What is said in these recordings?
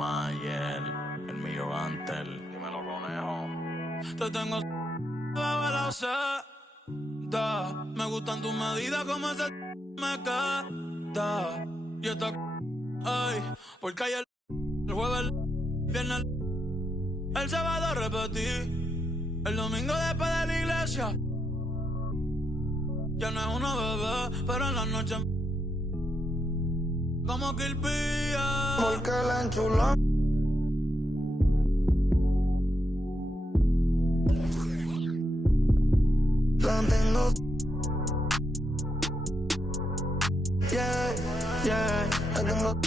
más ayer, el mío antes. Dímelo, conejo. Te tengo bajo la seda. Me gustan tus medidas como ese me queda. Y esta ay, porque ayer el jueves, el viernes, el sábado repetí. El domingo después de la iglesia. Ya no es una bebé, pero en la noche como que el pilla. Porque la enchula. La tengo. Yeah, yeah, la tengo.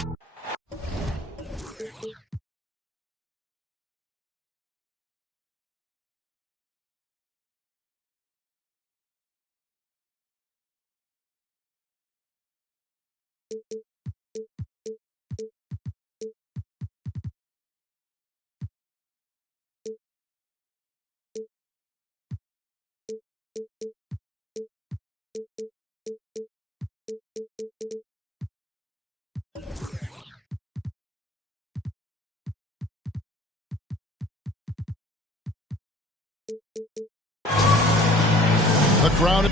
The crowd.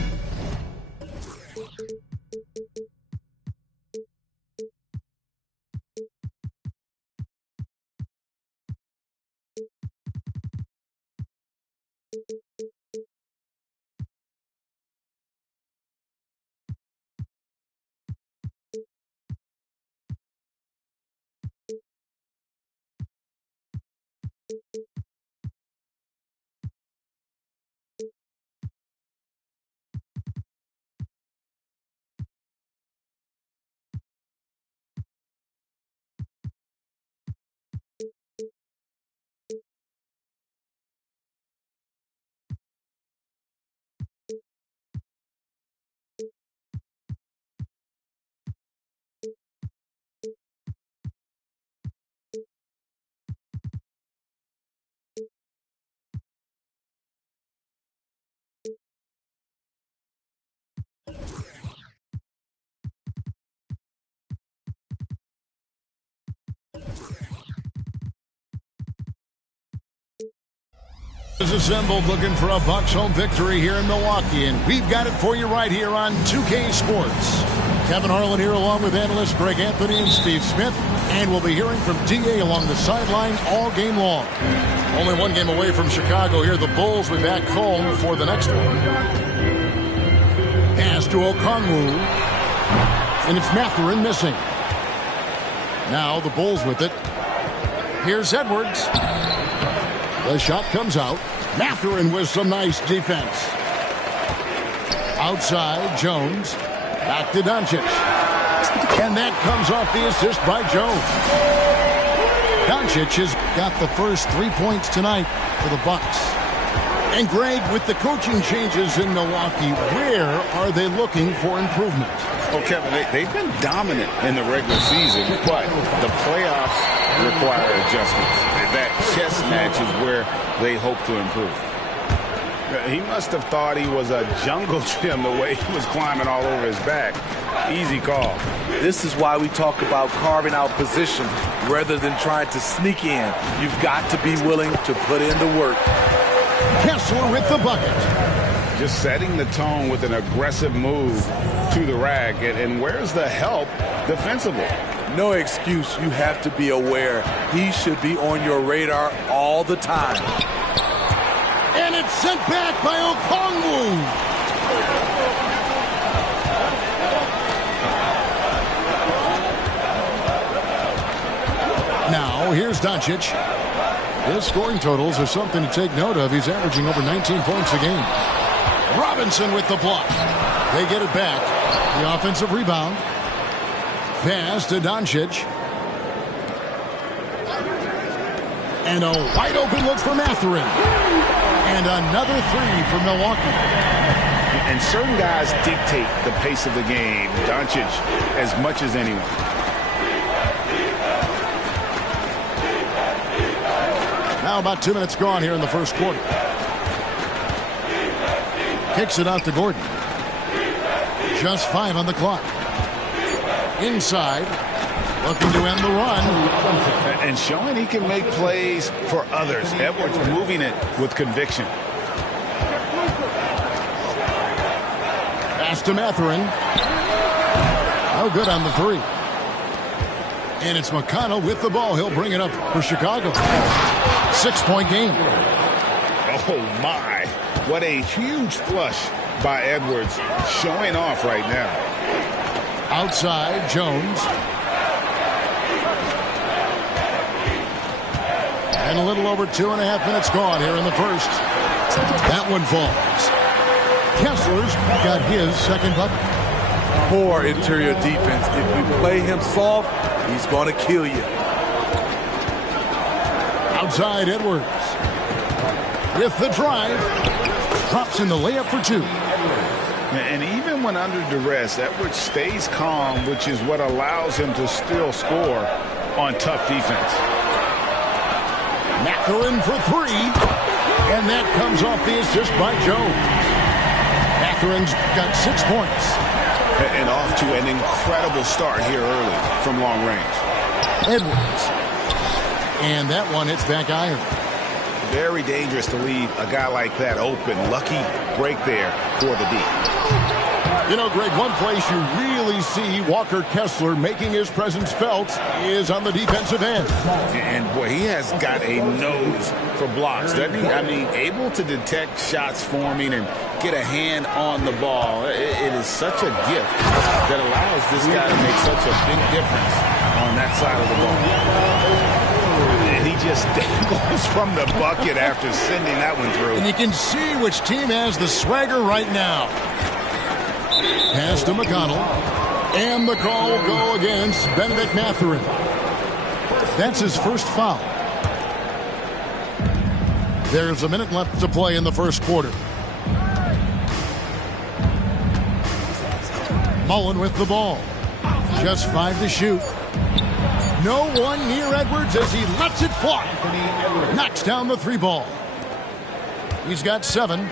Is assembled looking for a Bucks home victory here in Milwaukee, and we've got it for you right here on 2K Sports. Kevin Harlan here along with analysts Greg Anthony and Steve Smith, and we'll be hearing from DA along the sideline all game long. Only one game away from Chicago here. The Bulls will be back home for the next one. Pass to Okongwu, and it's Mathurin missing. Now the Bulls with it. Here's Edwards. The shot comes out. Mathurin with some nice defense. Outside, Jones. Back to Doncic. And that comes off the assist by Jones. Doncic has got the first 3 points tonight for the Bucks. And Greg, with the coaching changes in Milwaukee, where are they looking for improvement? Oh, Kevin, they've been dominant in the regular season, but the playoffs require adjustments. That chess match is where they hope to improve. He must have thought he was a jungle gym the way he was climbing all over his back. Easy call. This is why we talk about carving out position rather than trying to sneak in. You've got to be willing to put in the work. Kessler with the bucket. Just setting the tone with an aggressive move to the rack. And where's the help defensively? No excuse. You have to be aware. He should be on your radar all the time. And it's sent back by Okongwu. Now, here's Doncic. His scoring totals are something to take note of. He's averaging over 19 points a game. Robinson with the block. They get it back. The offensive rebound. Pass to Doncic. And a wide open look for Mathurin. And another three for Milwaukee. And certain guys dictate the pace of the game. Doncic as much as anyone. Now about 2 minutes gone here in the first quarter. Kicks it out to Gordon. Just 5 on the clock. Inside, looking to end the run. And showing he can make plays for others. Edwards moving it with conviction. Pass to Mathurin. No good on the three. And it's McConnell with the ball. He'll bring it up for Chicago. 6-point game. Oh, my. What a huge flush by Edwards. Showing off right now. Outside, Jones. And a little over 2.5 minutes gone here in the first. That one falls. Kessler's got his second bucket. Poor interior defense. If you play him soft, he's going to kill you. Outside, Edwards. With the drive. Drops in the layup for two. And even when under duress, Edwards stays calm, which is what allows him to still score on tough defense. Mathurin for three. And that comes off the assist by Jones. Mathurin's got 6 points. And off to an incredible start here early from long range. Edwards. And that one hits back iron. Very dangerous to leave a guy like that open. Lucky break there for the D. You know, Greg, one place you really see Walker Kessler making his presence felt is on the defensive end. And, boy, he has got a nose for blocks, doesn't he? I mean, able to detect shots forming and get a hand on the ball. It is such a gift that allows this guy to make such a big difference on that side of the ball. And he just dangles from the bucket after sending that one through. And you can see which team has the swagger right now. Pass to McConnell. And the call will go against Benedict Mathurin. That's his first foul. There's a minute left to play in the first quarter. Mullen with the ball. Just 5 to shoot. No one near Edwards as he lets it fly. Knocks down the 3 ball. He's got 7.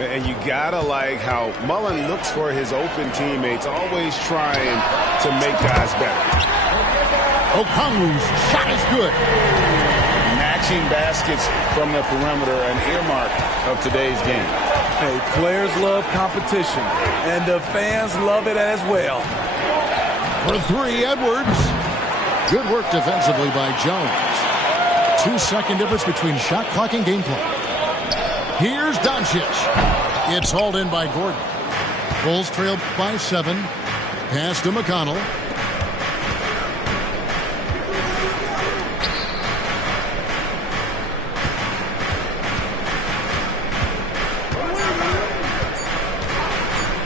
And you gotta like how Mullen looks for his open teammates, always trying to make guys better. Okongwu's shot is good. Matching baskets from the perimeter, an earmark of today's game. Hey, players love competition, and the fans love it as well. For 3, Edwards. Good work defensively by Jones. 2-second difference between shot clock and game clock. Here's Doncic. It's hauled in by Gordon. Bulls trail by 7. Pass to McConnell.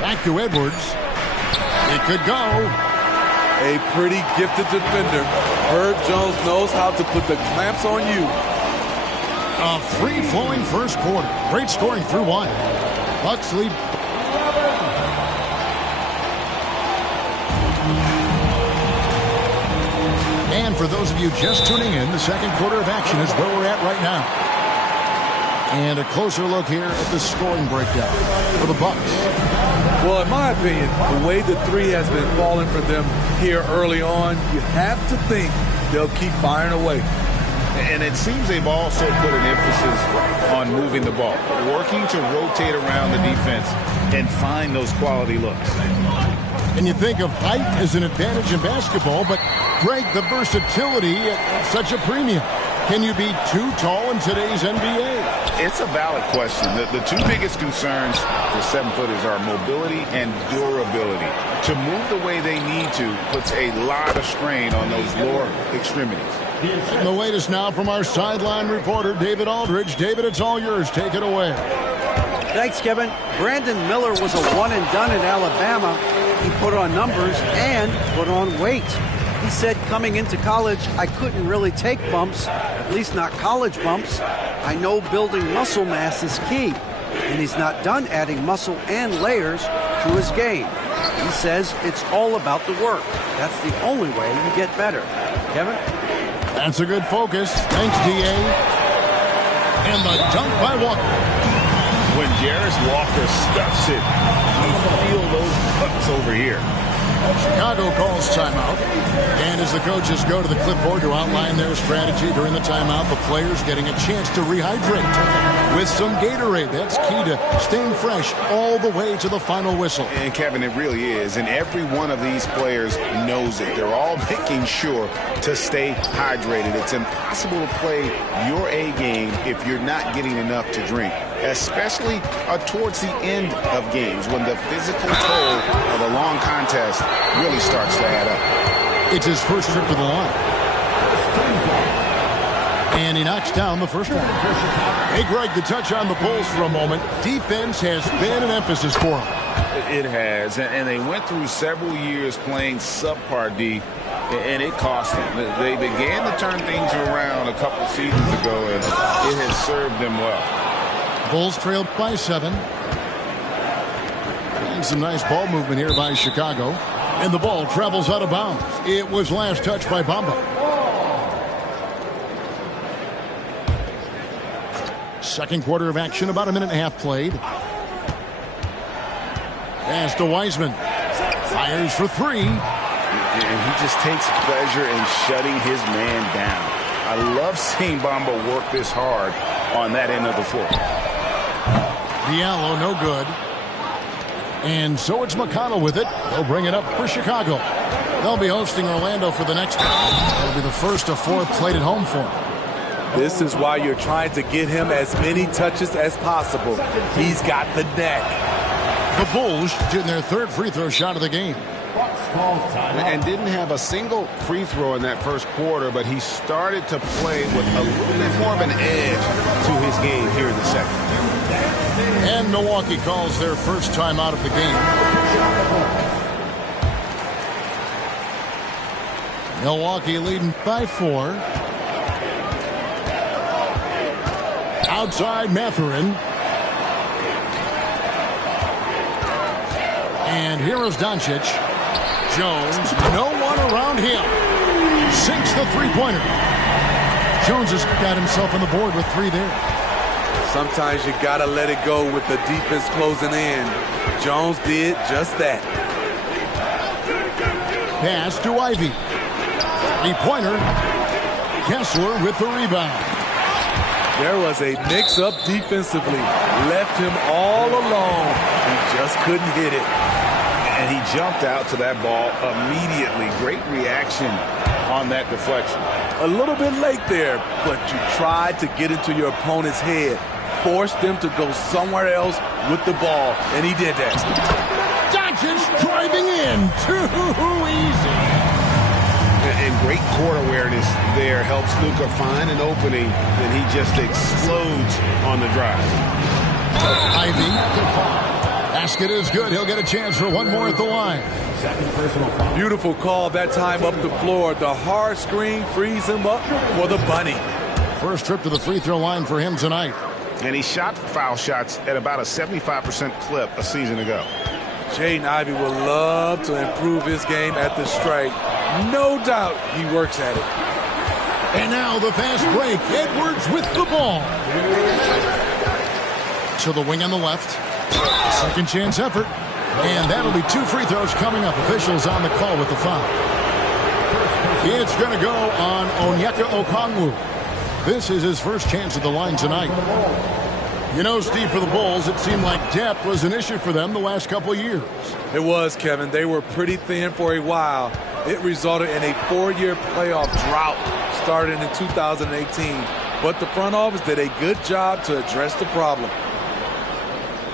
Back to Edwards. It could go. A pretty gifted defender. Herb Jones knows how to put the clamps on you. A free-flowing first quarter. Great scoring through 1. Bucks lead. And for those of you just tuning in, the second quarter of action is where we're at right now. And a closer look here at the scoring breakdown for the Bucks. Well, in my opinion, the way the 3 has been falling for them here early on, you have to think they'll keep firing away. And it seems they've also put an emphasis on moving the ball, working to rotate around the defense and find those quality looks. And you think of height as an advantage in basketball, but Greg, the versatility at such a premium. Can you be too tall in today's NBA? It's a valid question. The 2 biggest concerns for 7-footers are mobility and durability. To move the way they need to puts a lot of strain on those lower extremities. And the latest now from our sideline reporter, David Aldridge. David, it's all yours. Take it away. Thanks, Kevin. Brandon Miller was a one-and-done in Alabama. He put on numbers and put on weight. He said coming into college, I couldn't really take bumps, at least not college bumps. I know building muscle mass is key, and he's not done adding muscle and layers to his game. He says it's all about the work. That's the only way you get better. Kevin? That's a good focus. Thanks, D.A. And the dunk by Walker. When Jarris Walker stuffs it, you feel those cuts over here. Chicago calls timeout. And as the coaches go to the clipboard to outline their strategy during the timeout, the players getting a chance to rehydrate with some Gatorade. That's key to staying fresh all the way to the final whistle. And Kevin, it really is. And every one of these players knows it. They're all making sure to stay hydrated. It's impossible to play your A game if you're not getting enough to drink, especially towards the end of games when the physical toll of a long contest really starts to add up. It's his first trip to the line. And he knocks down the first one. Hey, Greg, the touch on the Bulls for a moment. Defense has been an emphasis for him. It has, and they went through several years playing subpar D, and it cost them. They began to turn things around a couple seasons ago, and it has served them well. Bulls trailed by 7. And some nice ball movement here by Chicago. And the ball travels out of bounds. It was last touched by Bamba. Second quarter of action, about a minute and a half played. Pass to Wiseman. Fires for 3. And he just takes pleasure in shutting his man down. I love seeing Bamba work this hard on that end of the floor. Diallo, no good. And so it's McConnell with it. They'll bring it up for Chicago. They'll be hosting Orlando for the next game. It'll be the first of 4 played at home for them. This is why you're trying to get him as many touches as possible. He's got the neck. The Bulls shooting their 3rd free throw shot of the game. And didn't have a single free throw in that first quarter, but he started to play with a little bit more of an edge to his game here in the second. And Milwaukee calls their first time out of the game. Milwaukee leading by 4. Outside Mathurin. And here is Doncic. Jones, no one around him. Sinks the three-pointer. Jones has got himself on the board with 3 there. Sometimes you gotta let it go with the defense closing in. Jones did just that. Pass to Ivy. Three-pointer. Kessler with the rebound. There was a mix-up defensively. Left him all alone. He just couldn't hit it. And he jumped out to that ball immediately. Great reaction on that deflection. A little bit late there, but you tried to get into your opponent's head. Forced them to go somewhere else with the ball, and he did that. Doncic driving in. Too easy. And great court awareness there helps Luka find an opening, and he just explodes on the drive. Ivy. Basket is good. He'll get a chance for one more at the line. Beautiful call that time up the floor. The hard screen frees him up for the bunny. First trip to the free throw line for him tonight. And he shot foul shots at about a 75% clip a season ago. Jaden Ivey will love to improve his game at the stripe. No doubt he works at it. And now the fast break. Edwards with the ball. To the wing on the left. Second chance effort. And that'll be 2 free throws coming up. Officials on the call with the foul. It's going to go on Onyeka Okongwu. This is his first chance at the line tonight. You know, Steve, for the Bulls, it seemed like depth was an issue for them the last couple of years. It was, Kevin. They were pretty thin for a while. It resulted in a 4-year playoff drought starting in 2018. But the front office did a good job to address the problem.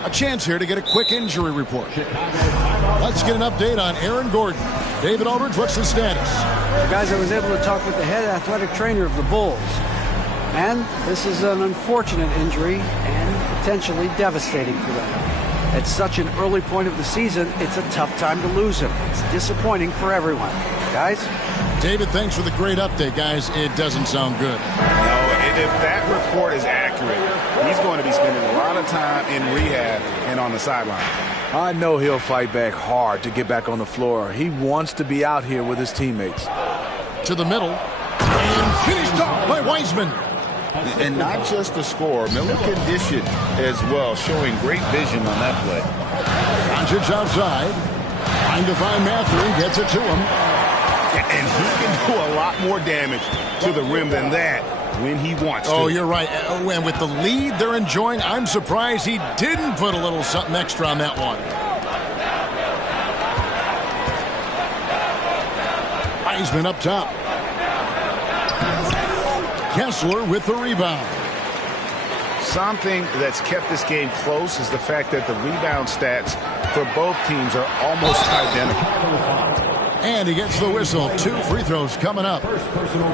A chance here to get a quick injury report. Let's get an update on Aaron Gordon. David Aldridge, what's the status? Guys, I was able to talk with the head athletic trainer of the Bulls. And this is an unfortunate injury and potentially devastating for them. At such an early point of the season, it's a tough time to lose him. It's disappointing for everyone. Guys? David, thanks for the great update, guys. It doesn't sound good. No, if that report is accurate, he's going to be spending a lot of time in rehab and on the sideline. I know he'll fight back hard to get back on the floor. He wants to be out here with his teammates. To the middle. And finished off by Wiseman. And not just the score. Miller can dish it as well, showing great vision on that play. Doncic outside. Trying to find Mathurin, gets it to him. And he can do a lot more damage to the rim than that when he wants to. Oh, you're right. And with the lead they're enjoying, I'm surprised he didn't put a little something extra on that one. Wiseman up top. Kessler with the rebound. Something that's kept this game close is the fact that the rebound stats for both teams are almost identical. And he gets the whistle. 2 free throws coming up.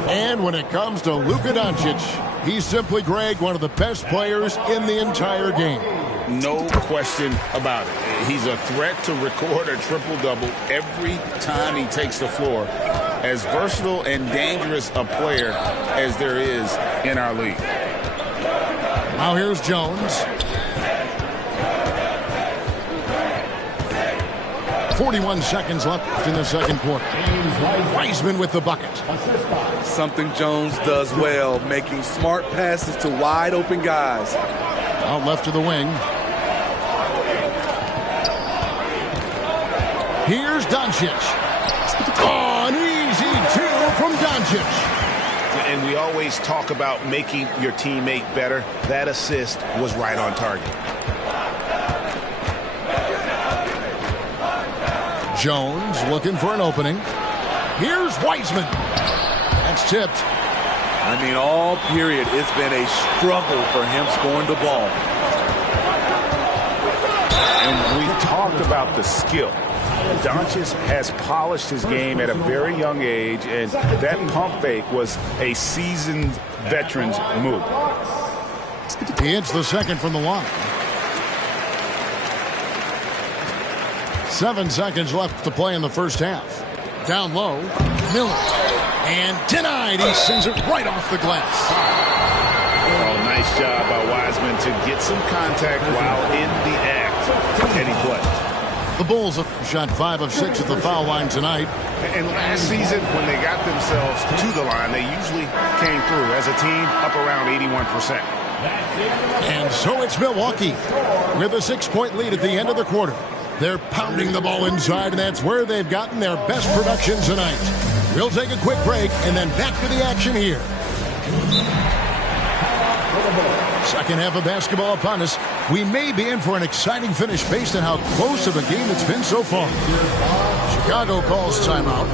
And when it comes to Luka Doncic, he's simply, Greg, one of the best players in the entire game. No question about it. He's a threat to record a triple-double every time he takes the floor. As versatile and dangerous a player as there is in our league. Now here's Jones. 41 seconds left in the second quarter. Wiseman with the bucket. Something Jones does well, making smart passes to wide open guys. Out left to the wing. Here's Doncic. Oh, an easy 2 from Doncic. And we always talk about making your teammate better. That assist was right on target. Jones looking for an opening. Here's Wiseman. That's tipped. I mean, all period, it's been a struggle for him scoring the ball. And we've talked about the skill. Doncic has polished his game at a very young age, and that pump fake was a seasoned veteran's move. He hits the second from the line. 7 seconds left to play in the first half. Down low, Miller. And denied. He sends it right off the glass. Oh, nice job by Wiseman to get some contact while in the act. Can he play? The Bulls have shot 5 of 6 at the foul line tonight. And last season, when they got themselves to the line, they usually came through as a team up around 81%. And so it's Milwaukee with a 6-point lead at the end of the quarter. They're pounding the ball inside, and that's where they've gotten their best production tonight. We'll take a quick break and then back to the action here. Second half of basketball upon us. We may be in for an exciting finish based on how close of a game it's been so far. Chicago calls timeout.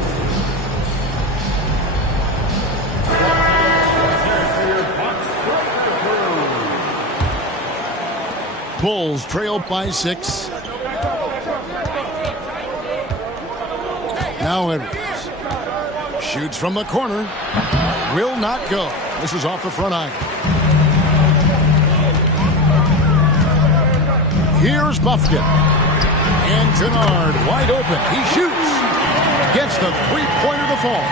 Bulls trail by 6. Now Edwards shoots from the corner. Will not go. This is off the front iron. Here's Buffkin. And Kennard wide open. He shoots. Gets the three-pointer to fall.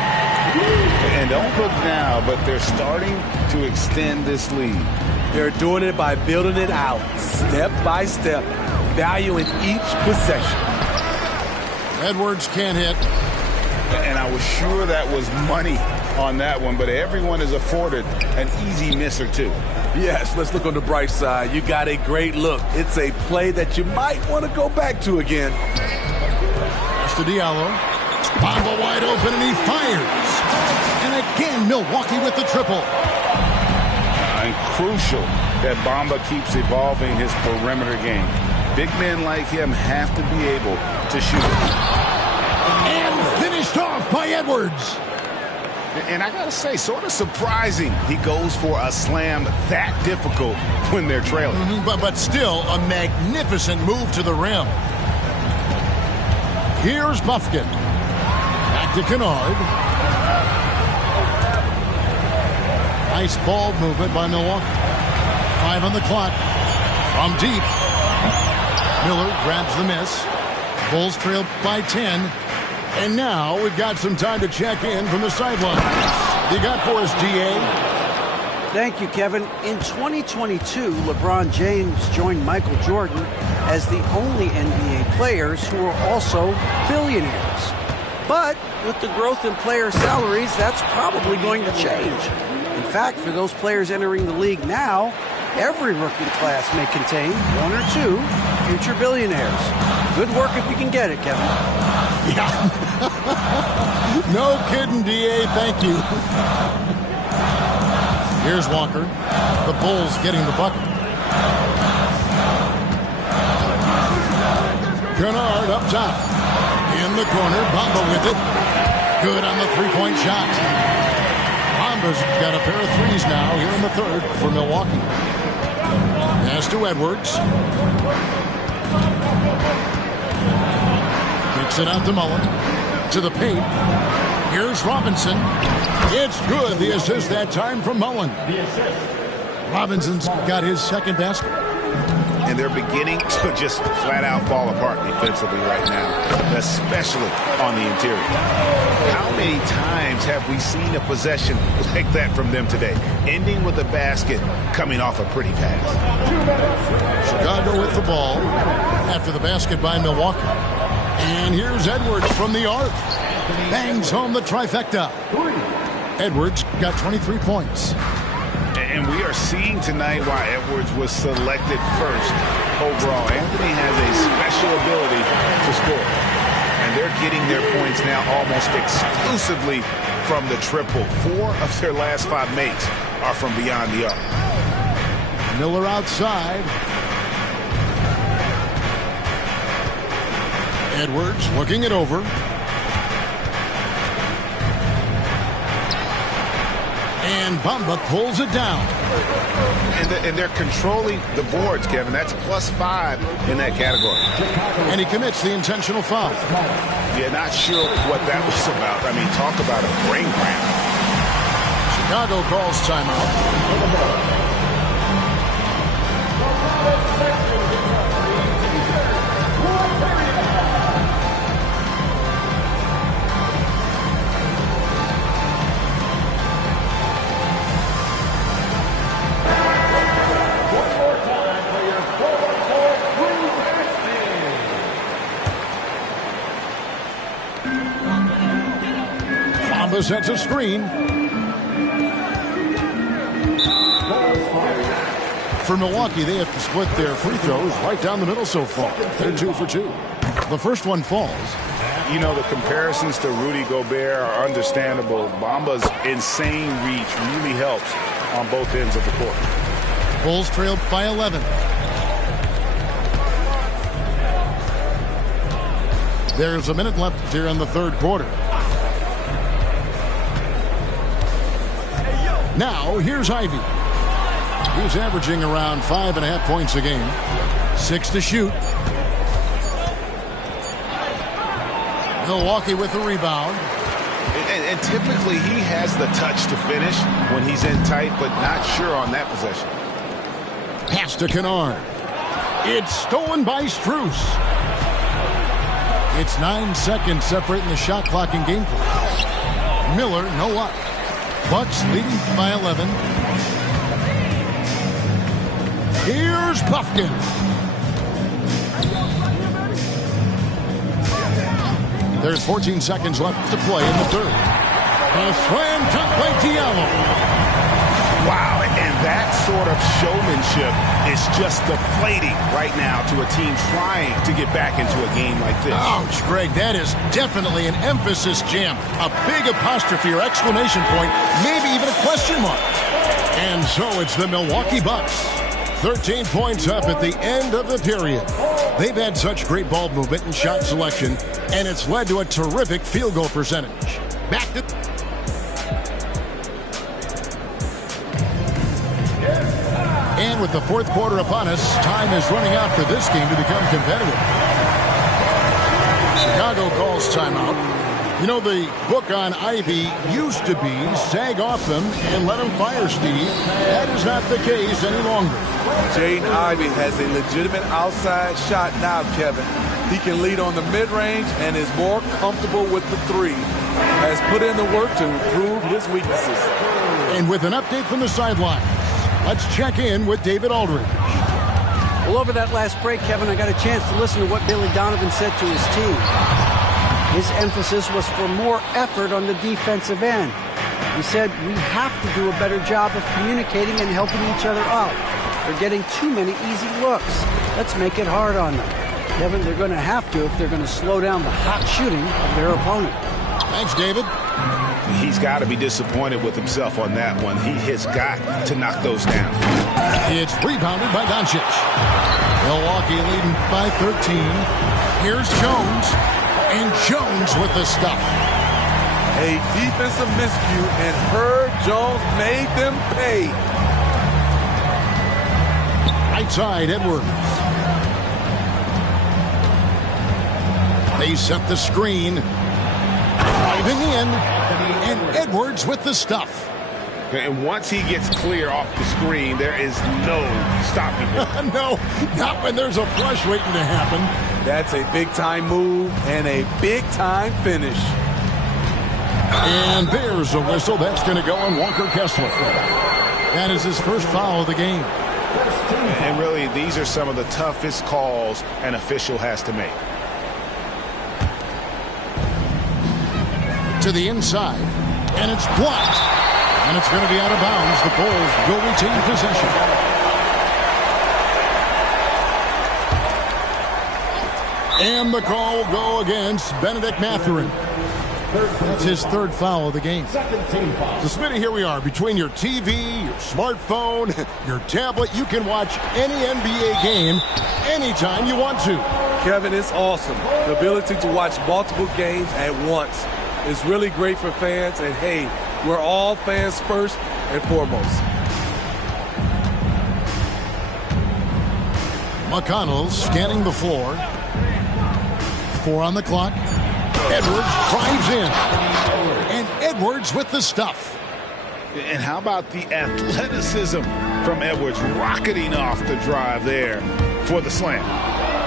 And don't look now, but they're starting to extend this lead. They're doing it by building it out, step by step, valuing each possession. Edwards can't hit. And I was sure that was money on that one, but everyone is afforded an easy miss or two. Yes, let's look on the bright side. You got a great look. It's a play that you might want to go back to again. That's to Diallo. Bamba wide open, and he fires. And again, Milwaukee with the triple. And crucial that Bamba keeps evolving his perimeter game. Big men like him have to be able to shoot. And finished off by Edwards. And I got to say, sort of surprising he goes for a slam that difficult when they're trailing. But still a magnificent move to the rim. Here's Buffkin. Back to Kennard. Nice ball movement by Milwaukee. 5 on the clock. From deep. Miller grabs the miss. Bulls trail by 10. And now we've got some time to check in from the sidelines. You got for us, DA? Thank you, Kevin. In 2022, LeBron James joined Michael Jordan as the only NBA players who are also billionaires. But with the growth in player salaries, that's probably going to change. In fact, for those players entering the league now, every rookie class may contain 1 or 2 future billionaires. Good work if you can get it, Kevin. Yeah. No kidding, D.A. Thank you. Here's Walker. The Bulls getting the bucket. Kennard up top. In the corner, Bamba with it. Good on the three-point shot. Bamba's got a pair of threes now here in the third for Milwaukee. Pass to Edwards. Kicks it out to Mullen. To the paint. Here's Robinson. It's good. The assist that time from Mullen. Robinson's got his second basket. And they're beginning to just flat out fall apart defensively right now, especially on the interior. How many times have we seen a possession like that from them today, ending with a basket coming off a pretty pass? Chicago with the ball after the basket by Milwaukee. And here's Edwards from the arc. Bangs home the trifecta. Edwards got 23 points. And we are seeing tonight why Edwards was selected first overall. Anthony has a special ability to score. And they're getting their points now almost exclusively from the triple. 4 of their last 5 makes are from beyond the arc. Miller outside. Edwards looking it over. And Bamba pulls it down. And they're controlling the boards, Kevin. That's +5 in that category. And he commits the intentional foul. Yeah, not sure what that was about. I mean, talk about a brain cramp. Chicago calls timeout. Sets a screen. For Milwaukee, they have to split their free throws right down the middle so far. They're 2 for 2. The first one falls. You know, the comparisons to Rudy Gobert are understandable. Bamba's insane reach really helps on both ends of the court. Bulls trailed by 11. There's a minute left here in the third quarter. Now, here's Ivy. He's averaging around 5.5 points a game. 6 to shoot. Milwaukee with the rebound. And typically he has the touch to finish when he's in tight, but not sure on that possession. Pass to Kennard. It's stolen by Strus. It's 9 seconds separating the shot clock and game clock. Miller, no luck. Bucks leading by 11. Here's Puffkin. There's 14 seconds left to play in the third. A slam dunk by Diallo. Wow, and that sort of showmanship is just deflating right now to a team trying to get back into a game like this. Ouch, Greg, that is definitely an emphasis jam. A big apostrophe or exclamation point, maybe even a question mark. And so it's the Milwaukee Bucks. 13 points up at the end of the period. They've had such great ball movement and shot selection, and it's led to a terrific field goal percentage. Back to... And with the fourth quarter upon us, time is running out for this game to become competitive. Chicago calls timeout. You know, the book on Ivy used to be sag off them and let them fire, Steve. That is not the case any longer. Jaden Ivey has a legitimate outside shot now, Kevin. He can lead on the mid-range and is more comfortable with the three. Has put in the work to improve his weaknesses. And with an update from the sideline, let's check in with David Aldridge. Well, over that last break, Kevin, I got a chance to listen to what Billy Donovan said to his team. His emphasis was for more effort on the defensive end. He said, we have to do a better job of communicating and helping each other out. They're getting too many easy looks. Let's make it hard on them. Kevin, they're going to have to if they're going to slow down the hot shooting of their opponent. Thanks, David. He's got to be disappointed with himself on that one. He has got to knock those down. It's rebounded by Doncic. Milwaukee leading by 13. Here's Jones. And Jones with the stuff. A defensive miscue, and Herb Jones made them pay. Right side, Edwards. They set the screen. Driving in. And Edwards with the stuff. And once he gets clear off the screen, there is no stopping him. No, not when there's a flush waiting to happen. That's a big-time move and a big-time finish. And there's a whistle. That's going to go on Walker Kessler. That is his first foul of the game. And really, these are some of the toughest calls an official has to make. To the inside, and it's blocked. And it's going to be out of bounds. The Bulls will retain possession. And the call will go against Benedict Mathurin. That's his third foul of the game. So, Smitty, here we are. Between your TV, your smartphone, your tablet, you can watch any NBA game anytime you want to. Kevin, it's awesome. The ability to watch multiple games at once is really great for fans. And, hey, we're all fans first and foremost. McConnell scanning the floor. 4 on the clock. Edwards drives in. And Edwards with the stuff. And how about the athleticism from Edwards rocketing off the drive there for the slam.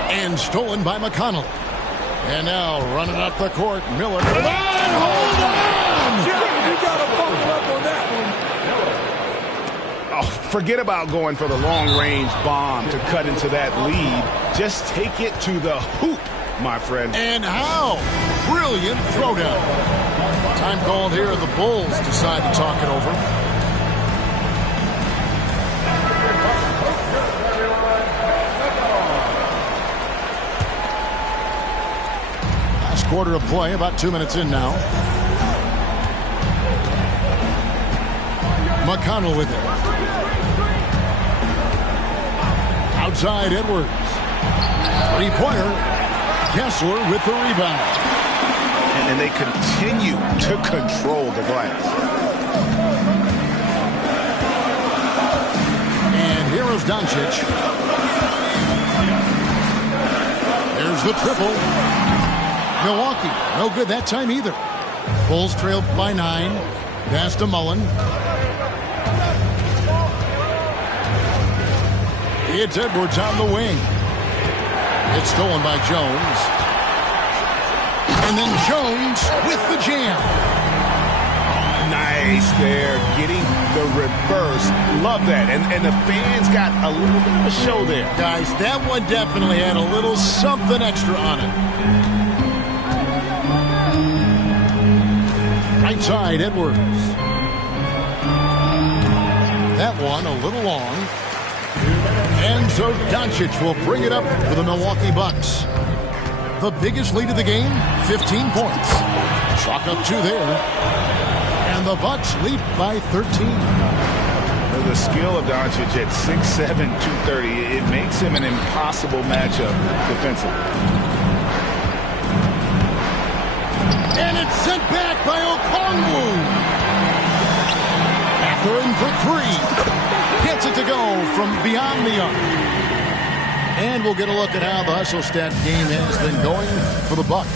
And stolen by McConnell. And now running up the court, Miller. Hold on! You got to buckle up on that one. Oh, forget about going for the long-range bomb to cut into that lead. Just take it to the hoop, my friend. And how? Brilliant throwdown. Time called here. The Bulls decide to talk it over. Last quarter of play, about 2 minutes in now. McConnell with it. Outside Edwards. Three-pointer. Kessler with the rebound. And they continue to control the glass. And here is Doncic. There's the triple. Milwaukee, no good that time either. Bulls trailed by 9. Pass to Mullen. It's Edwards on the wing. It's stolen by Jones. And then Jones with the jam. Nice there, getting the reverse. Love that. And the fans got a little bit of a show there. Guys, that one definitely had a little something extra on it. Right side, Edwards. That one a little long. And so Doncic will bring it up for the Milwaukee Bucks. The biggest lead of the game, 15 points. Chalk up 2 there. And the Bucks lead by 13. The skill of Doncic at 6'7", 230, it makes him an impossible matchup defensively. And it's sent back by Okongwu. Mathurin for 3. Gets it to go from beyond the arc. And we'll get a look at how the hustle stat game has been going for the Bucks.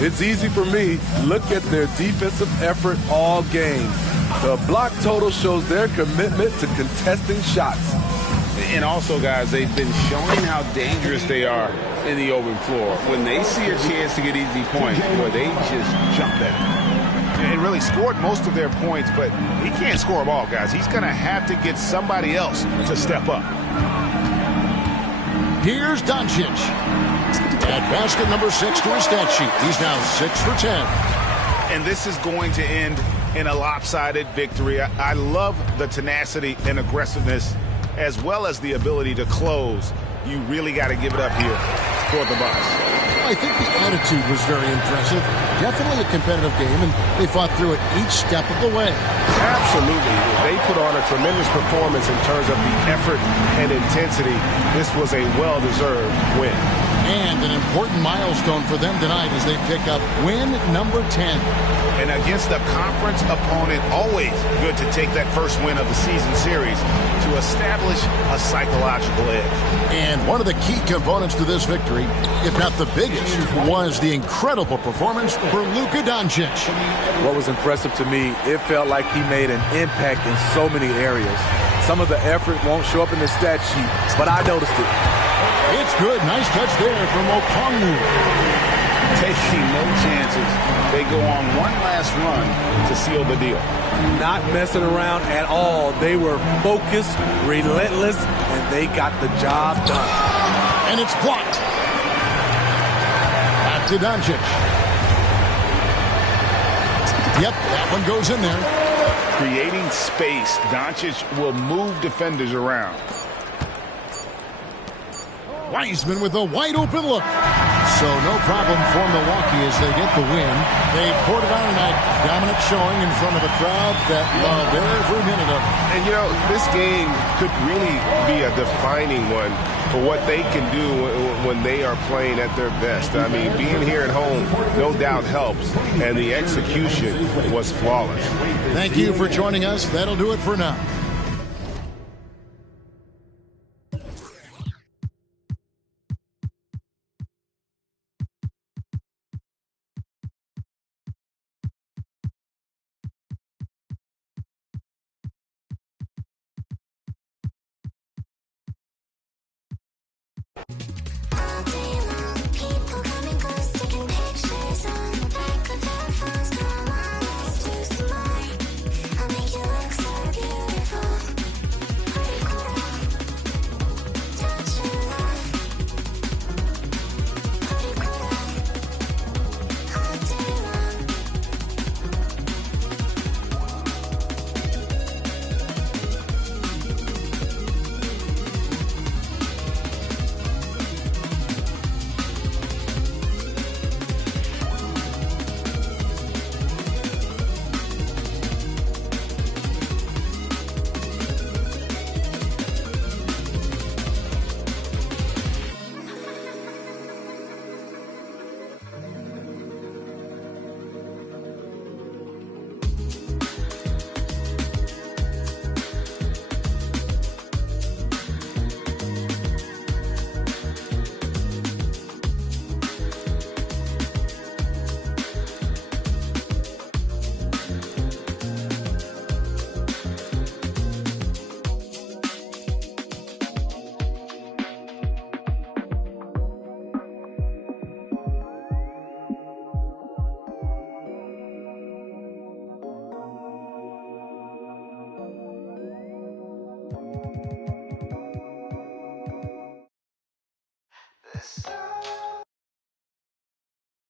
It's easy for me. Look at their defensive effort all game. The block total shows their commitment to contesting shots. And also, guys, they've been showing how dangerous they are in the open floor. When they see a chance to get easy points, boy, they just jump at it. And really scored most of their points, but he can't score them all, guys. He's going to have to get somebody else to step up. Here's Doncic. At basket number 6 to his stat sheet. He's now 6 for 10. And this is going to end in a lopsided victory. I love the tenacity and aggressiveness as well as the ability to close. You really got to give it up here. for the Bucks? I think the attitude was very impressive. Definitely a competitive game, and they fought through it each step of the way. Absolutely. They put on a tremendous performance in terms of the effort and intensity. This was a well-deserved win. And an important milestone for them tonight as they pick up win number 10. And against a conference opponent, always good to take that first win of the season series to establish a psychological edge. And one of the key components to this victory, if not the biggest, was the incredible performance for Luka Doncic. What was impressive to me, it felt like he made an impact in so many areas. Some of the effort won't show up in the stat sheet, but I noticed it. It's good. Nice touch there from Okongwu. Taking no chances. They go on one last run to seal the deal. Not messing around at all. They were focused, relentless, and they got the job done. And it's blocked. Back to Doncic. Yep, that one goes in there. Creating space, Doncic will move defenders around. Wiseman with a wide-open look. So no problem for Milwaukee as they get the win. They poured it on tonight. Dominant showing in front of a crowd that loved every minute of it. And, you know, this game could really be a defining one for what they can do when they are playing at their best. I mean, being here at home no doubt helps, and the execution was flawless. Thank you for joining us. That'll do it for now.